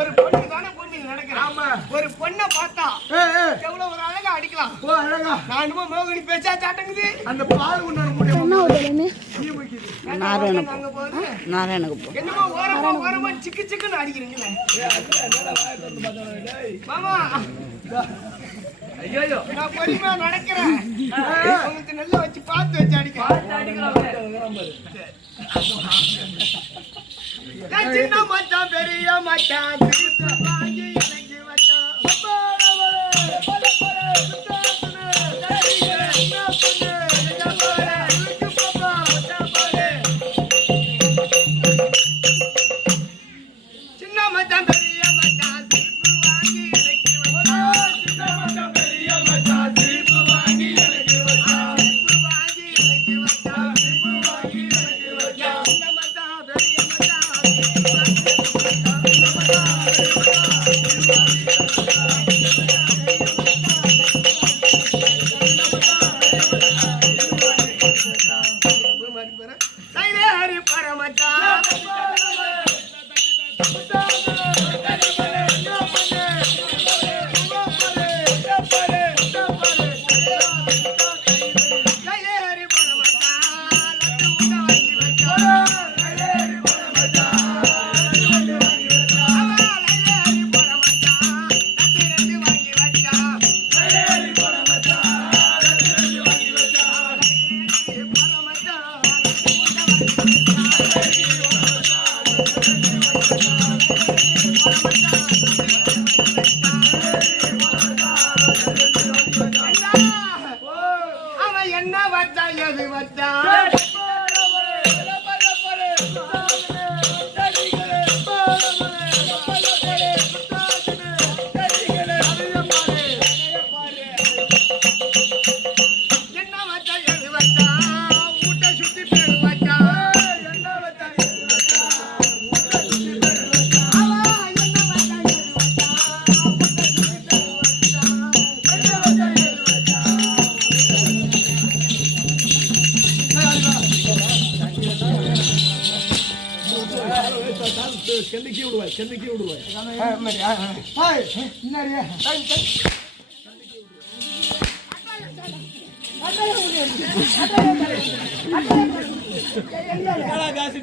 ஒரு பொண்ணு தானே பூமியில் நடக்கிறேன். ஒரு பொண்ணை பார்த்தா எவ்வளவு ஒரு அழகா அடிக்கலாம். நான் மோகினி பேச்சா சாட்டங்குது. அந்த பால் என்னமோ ஓரமா சிக்கு சிக்குன்னு அடிக்கிறீங்களே மாமா. ஐயோ நான் பொறுமையா நடக்கிறேன். உங்களுக்கு நல்லா வச்சு பார்த்து வச்சு சின்ன மச்சான் பெரிய மச்சான் வாங்கி எனக்கு வச்சான். என்ன வச்சா எது வச்சா சென்னைக்கு விடுவாய் காசு